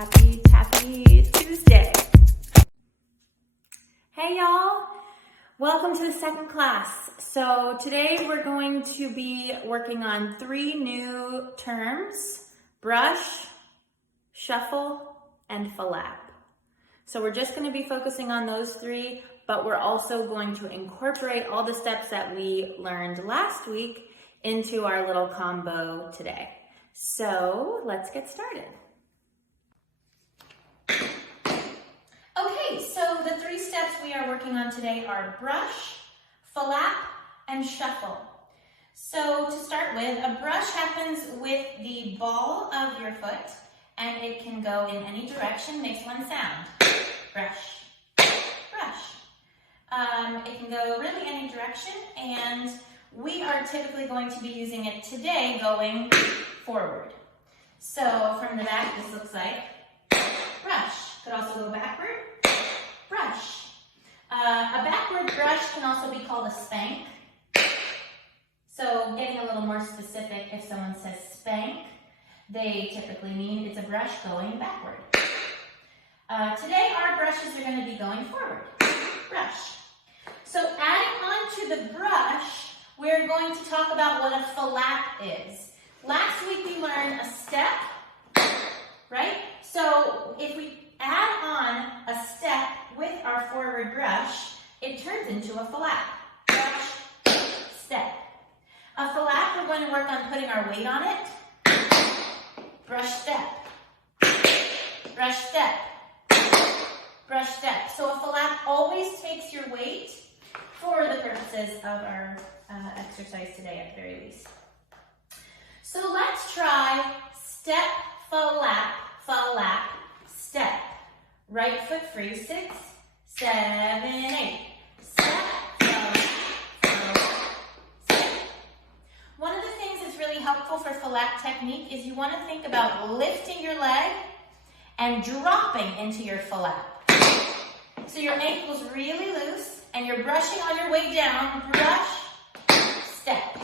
Happy Tuesday. Hey y'all, welcome to the second class. So today we're going to be working on 3 new terms: brush, shuffle, and flap. So we're just going to be focusing on those 3, but we're also going to incorporate all the steps that we learned last week into our little combo today. So let's get started. Okay, so the 3 steps we are working on today are brush, flap, and shuffle. So to start with, a brush happens with the ball of your foot, and it can go in any direction, makes one sound. Brush, brush. It can go really any direction, and we are typically going to be using it today going forward. So from the back, this looks like brush. Could also go backward, brush. A backward brush can also be called a spank. So getting a little more specific, if someone says spank, they typically mean it's a brush going backward. Today our brushes are going to be going forward, brush. So adding on to the brush, we're going to talk about what a flap is. Last week we learned a step, right? So if we add on a step with our forward brush, it turns into a flap. Brush, step. A flap, we're going to work on putting our weight on it. Brush, step. Brush, step. Brush, step. So a flap always takes your weight for the purposes of our exercise today at the very least. So let's try step, flap, flap, step. Right foot free, 6, 7, 8. Step, flap, flap, step. One of the things that's really helpful for flap technique is you want to think about lifting your leg and dropping into your flap. So your ankle's really loose and you're brushing on your way down, brush, step.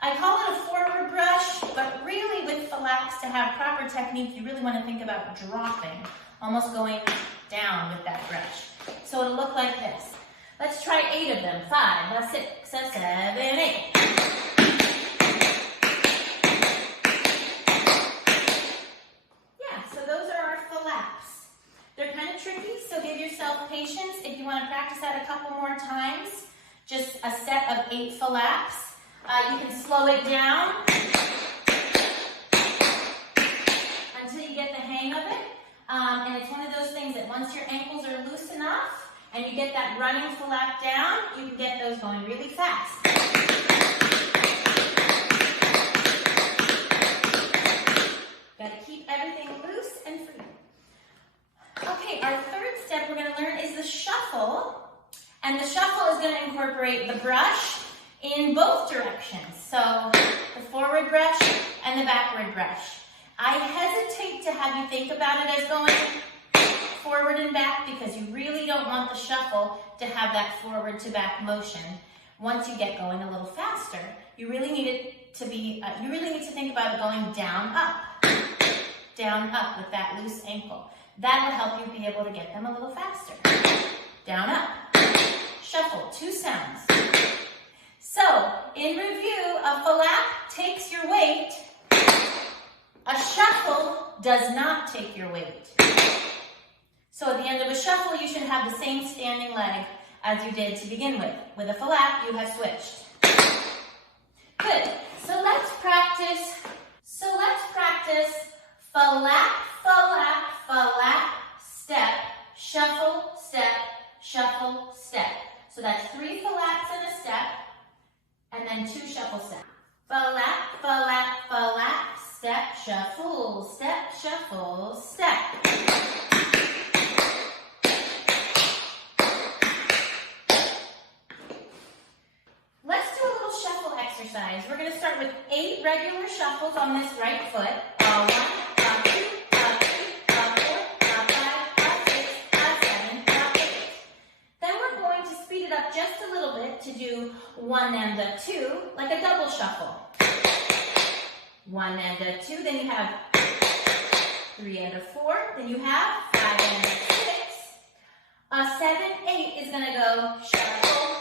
I call it a forward brush, but really with flaps, to have proper technique, you really want to think about dropping, almost going down with that brush. So it'll look like this. Let's try 8 of them. 5, 6, 7, 8. Yeah, so those are our flaps. They're kind of tricky, so give yourself patience. If you want to practice that a couple more times, just a set of 8 flaps. You can slow it down until you get the hang of it. And it's one of those things that once your ankles are loose enough and you get that running flap down, you can get those going really fast. Got to keep everything loose and free. Okay, our third step we're going to learn is the shuffle. And the shuffle is going to incorporate the brush in both directions. So the forward brush and the backward brush. I hesitate to have you think about it as going forward and back because you really don't want the shuffle to have that forward to back motion. Once you get going a little faster, you really need it to be, you really need to think about it going down, up with that loose ankle. That will help you be able to get them a little faster. Down, up, shuffle, 2 sounds. So, in review, a flap takes your weight. A shuffle does not take your weight. So at the end of a shuffle, you should have the same standing leg as you did to begin with. With a flap, you have switched. Good. So let's practice flap, flap, flap, step, shuffle, step, shuffle, step. So that's 3 flaps in a step, and then 2 shuffle steps. Flap, flap, flap, step, shuffle, step, shuffle, step. Let's do a little shuffle exercise. We're going to start with 8 regular shuffles on this right foot. 1, 2, 3, 4, 5, 6, 7, 8. Then we're going to speed it up just a little bit to do 1 and a 2, like a double shuffle. 1 and a 2, then you have 3 and a 4. Then you have 5 and a 6. A 7, 8 is going to go shuffle,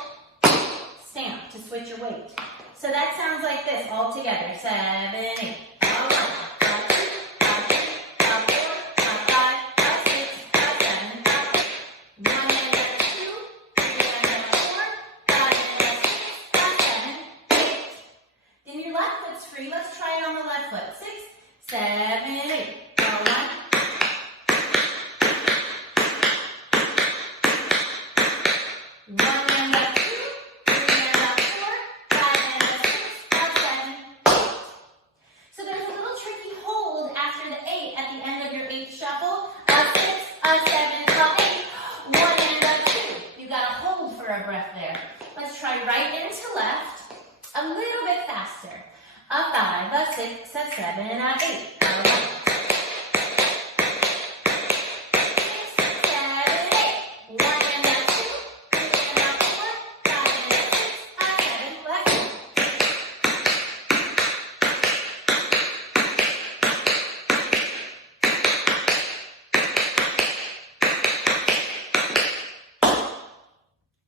stamp to switch your weight. So that sounds like this all together. 7, 8. A 1, a 2, a 3, a 4, a 5, a 6, a 7, a 8. 1 and a 2, 3 and a 4, 5 and a 6, a 7, 8. Then your left foot's free. Let's try it on the left foot. 6, 7, 8. A 1. 1 and a 2, 3 and a 4, 5 and a 6, a 7, 8. So there's a little tricky hold after the 8 at the end of your 8th shuffle. A 6, a 7, a 8, 1 and a 2. You got to hold for a breath there. Let's try right into left, a little bit faster. A 5, a 6, a 7, and a 8. A 1.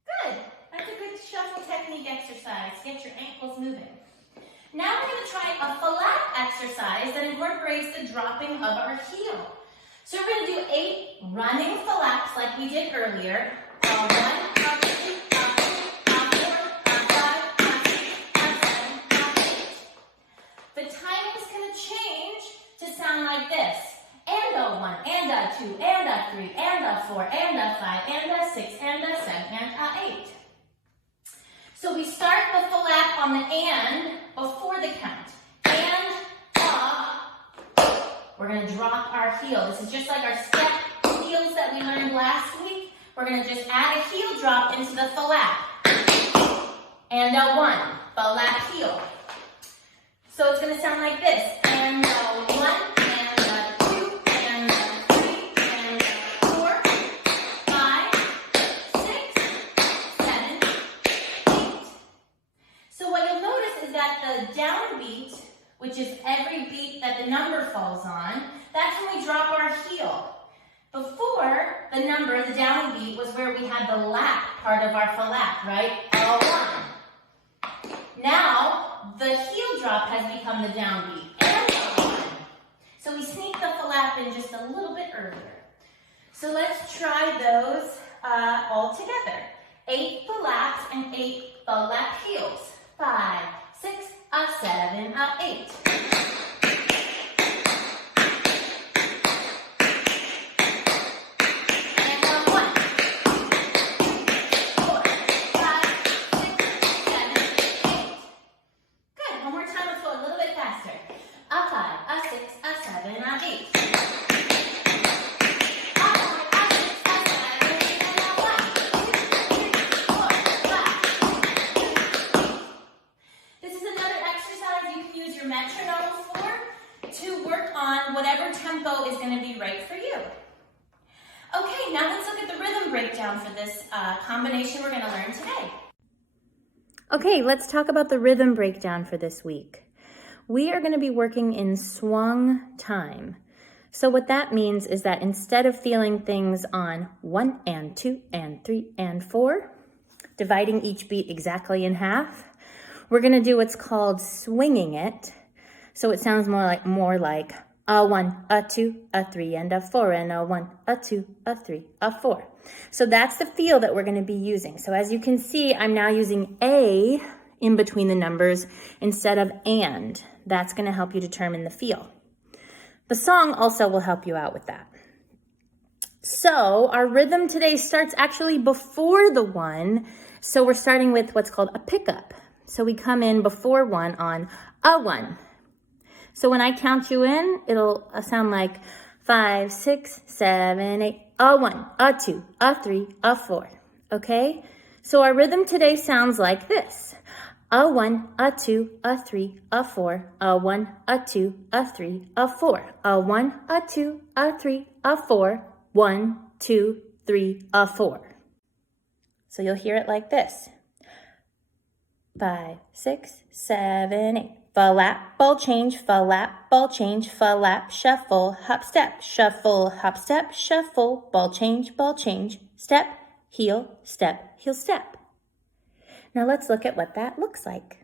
Good. That's a good shuffle technique exercise. Get your ankles moving. Now we're going to try a flap exercise that incorporates the dropping of our heel. So we're going to do 8 running flaps like we did earlier. A 1, a 2, a 3, a 4, a 5, a 6, a 7, a 8. The timing is going to change to sound like this. And a 1, and a 2, and a 3, and a 4, and a 5, and a 6, and a 7, and a 8. So we start the flap on the and before the count. And, we're going to drop our heel. This is just like our step heels that we learned last week. We're going to just add a heel drop into the flap. And a 1, flap heel. So it's going to sound like this. And a 1, and a 2, and a 3, and a 4, 5, 6, 7, 8. So what you'll notice is that the downbeat, which is every beat that the number falls on, that's when we drop our heel. Before, the number, the downbeat, was where we had the lap part of our flap, right? A 1. Now, the heel drop has become the downbeat, and a 1. So we sneak the flap in just a little bit earlier. So let's try those all together. 8 flaps and 8 flap heels. 5, 6, a 7, a 8. And a 1, 4, 5, 6, 7, 8. Good. One more time. Let's go a little bit faster. A 5, a 6, a 7, a 8. Metronome for to work on whatever tempo is going to be right for you. Okay, now let's look at the rhythm breakdown for this combination we're going to learn today. Okay, let's talk about the rhythm breakdown for this week. We are going to be working in swung time. So what that means is that instead of feeling things on 1 and 2 and 3 and 4, dividing each beat exactly in half, we're going to do what's called swinging it. So it sounds more like a 1, a 2, a 3, and a 4, and a 1, a 2, a 3, a 4. So that's the feel that we're going to be using. So as you can see, I'm now using a in between the numbers instead of and. That's going to help you determine the feel. The song also will help you out with that. So our rhythm today starts actually before the 1. So we're starting with what's called a pickup. So we come in before 1 on a 1. So when I count you in, it'll sound like 5, 6, 7, 8, a 1, a 2, a 3, a 4. Okay? So our rhythm today sounds like this. A 1, a 2, a 3, a 4, a 1, a 2, a 3, a 4. A 1, a 2, a 3, a 4, 1, 2, 3, a 4. So you'll hear it like this. 5, 6, 7, 8. flap, ball change, flap, ball change, flap, shuffle, hop, step, shuffle, hop, step, shuffle, ball change, step, heel, step. Now let's look at what that looks like.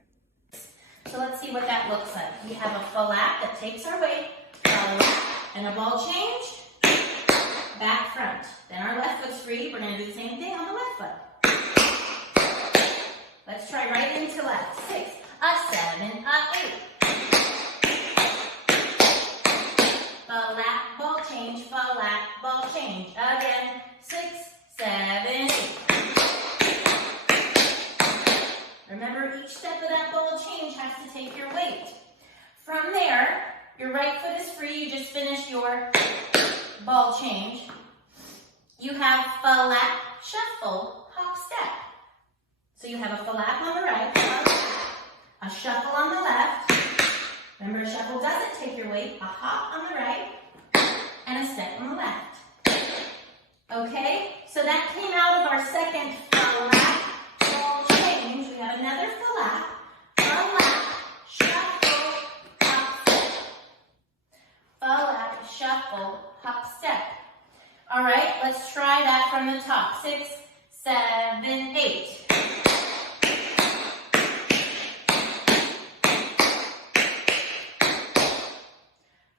So let's see what that looks like. We have a flap that takes our weight, and a ball change, back, front. Then our left foot's free. We're going to do the same thing on the left foot. Let's try right into left. 6, a 7, a 8. Flap, ball change, flap, ball change. Again, 6, 7, 8. Remember, each step of that ball change has to take your weight. From there, your right foot is free. You just finished your ball change. You have flap, shuffle, hop, step. So you have a flap on the right, a shuffle on the left. Remember, a shuffle doesn't take your weight. A hop on the right, and a step on the left. Okay, so that came out of our second flap, ball change. We have another flap, shuffle, hop, step. Flap, shuffle, hop, step. All right, let's try that from the top. 6, 7, 8.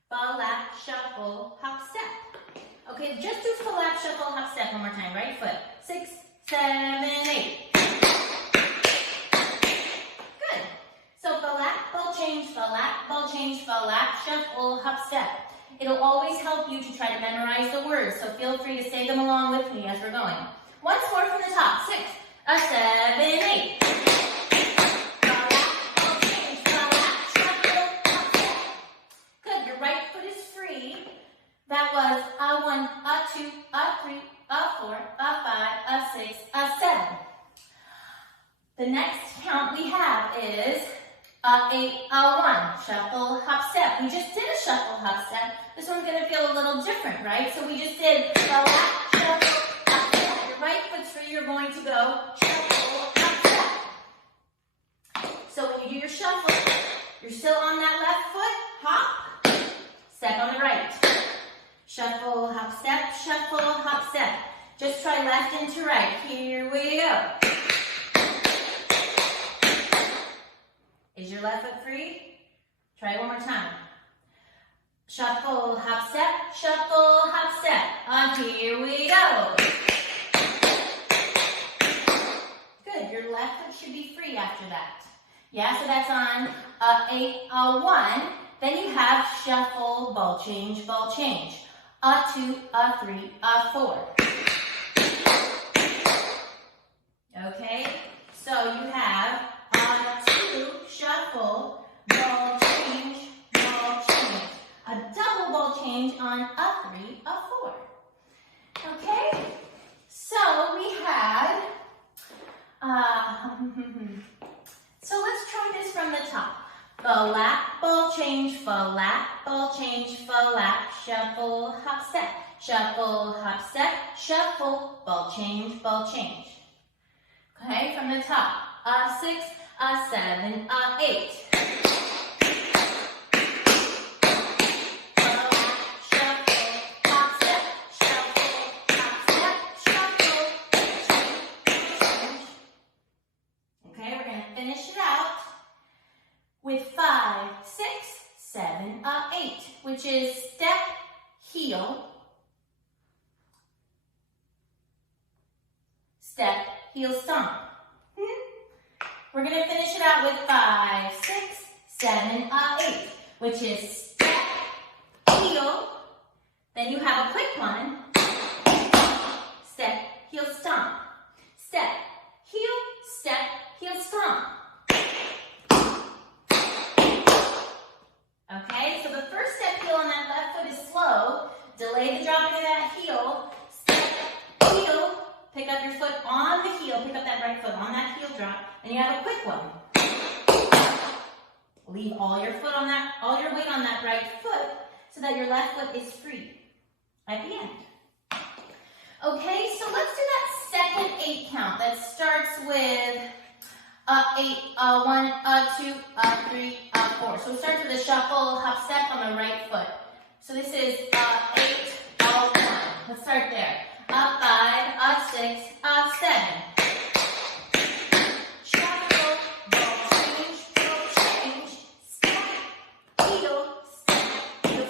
Flap, shuffle, hop, step. Okay, just do flap, shuffle, hop, step one more time. Right foot. 6, 7, 8. Good. So flap, ball change, flap, ball change, flap, shuffle, hop, step. It'll always help you to try to memorize the words, so feel free to say them along with me as we're going. Once more from the top. 6, a 7, 8. That was a 1, a 2, a 3, a 4, a 5, a 6, a 7. The next count we have is a 8, a 1. Shuffle, hop, step. We just did a shuffle, hop, step. This one's going to feel a little different, right? So we just did flap, shuffle, hop, step. Your right foot's free. You're going to go shuffle, hop, step. So when you do your shuffle, you're still on that left foot. Hop, step on the right. Shuffle, hop, step, shuffle, hop, step. Just try left into right. Here we go. Is your left foot free? Try it one more time. Shuffle, hop, step, shuffle, hop, step. Here we go. Good, your left foot should be free after that. Yeah, so that's on a 8, a 1. Then you have shuffle, ball change, ball change. A 2, a 3, a 4. Okay, so you have a 2, shuffle, ball change, ball change. A double ball change on a 3, a 4. Okay, so we had, so let's try this from the top. Flap, ball change, flap, ball change, flap, shuffle, hop, step. Shuffle, hop, step, shuffle, ball change, ball change. Okay, from the top. A 6, a 7, a 8. Flap, shuffle, hop, step, shuffle, hop, step, shuffle, change, change. Okay, we're going to finish it out with 5, 6, 7, 8, which is step, heel, step, heel, stomp. We're going to finish it out with 5, 6, 7, 8, which is step, heel, then you have a quick one, step, heel, stomp, step, heel, stomp. Okay, so the first step heel on that left foot is slow. Delay the dropping of that heel. Step, heel. Pick up your foot on the heel. Pick up that right foot on that heel drop. And you have a quick one. Leave all your weight on that right foot so that your left foot is free at the end. Okay, so let's do that second 8 count that starts with 8, 1, 2, 3, 4. So it starts with a shuffle, hop step on the right foot. So this is 8, 1. Let's start there. 5, 6, 7. Shuffle, ball change, step, heel, step, heel.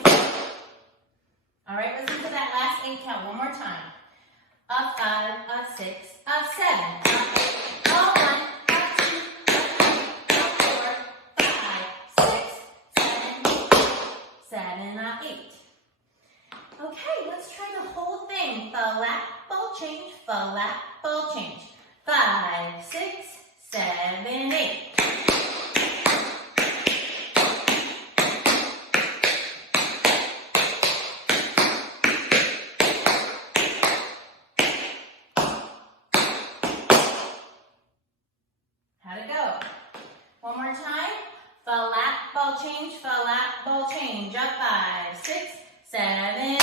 All right, let's listen to that last 8 count one more time. 5, 6, 7. 8, 1, 2, 3, 4, 5, 6, 7, 8. Okay, let's try the whole thing. Flat, ball change, flat, ball change. 5, 6, 7, 8. How'd it go? One more time. Flat, ball change, flat, ball change. Up 5, 6, 7, 8.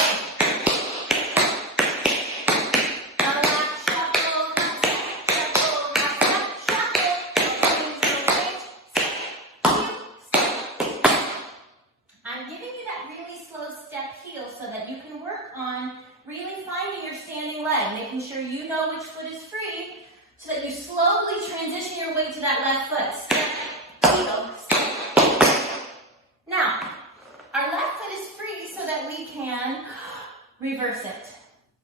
I'm giving you that really slow step heel so that you can work on really finding your standing leg, making sure you know which foot is free so that you slowly transition your weight to that left foot. Step, heel, step. Now, our left foot is free so that we can reverse it.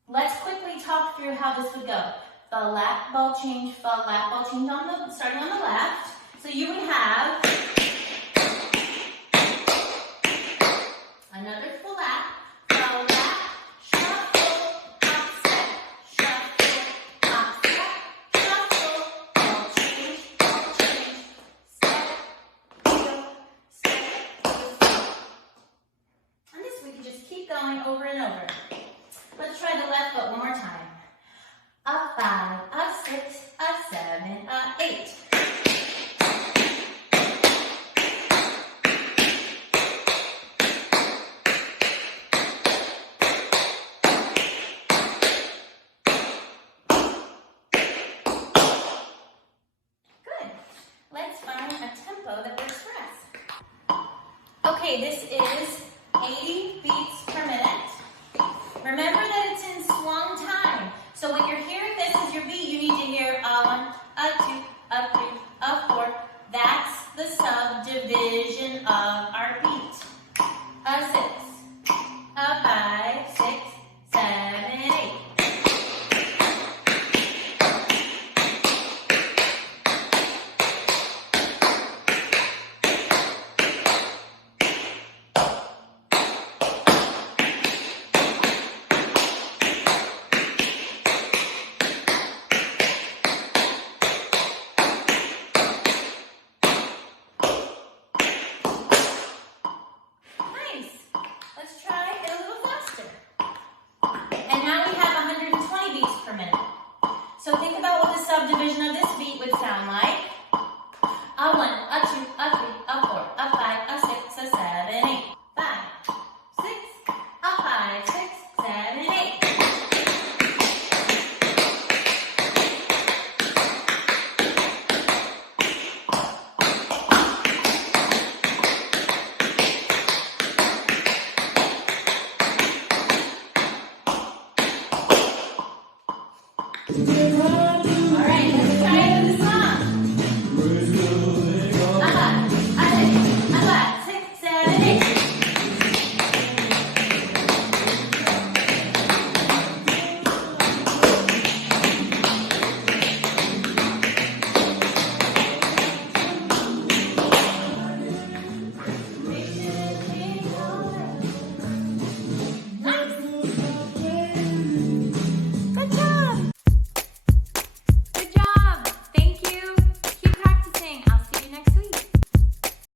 Let's quickly talk through how this would go. Flat, ball change, flat, ball change starting on the left. So you would have another flat, shuffle, hop step, shuffle, hop step, shuffle, ball change, step, heel, step, heel. And this we can just keep going over and over. Let's try the left foot one more time. 5, 6, 7, 8. Let's find a tempo that works for us. Okay, this is 80 beats per minute. Remember that it's in swung time. So when you're hearing this as your beat, you need to hear 1, 2, 3, 4. That's the subdivision of our beat. 6, 5, 6, 7, 8. So think about what the subdivision of this beat would sound like. 1, 2, 3, 4, 5, 6, 7, 8. 5, 6, 5, 6, 7, 8. Yeah.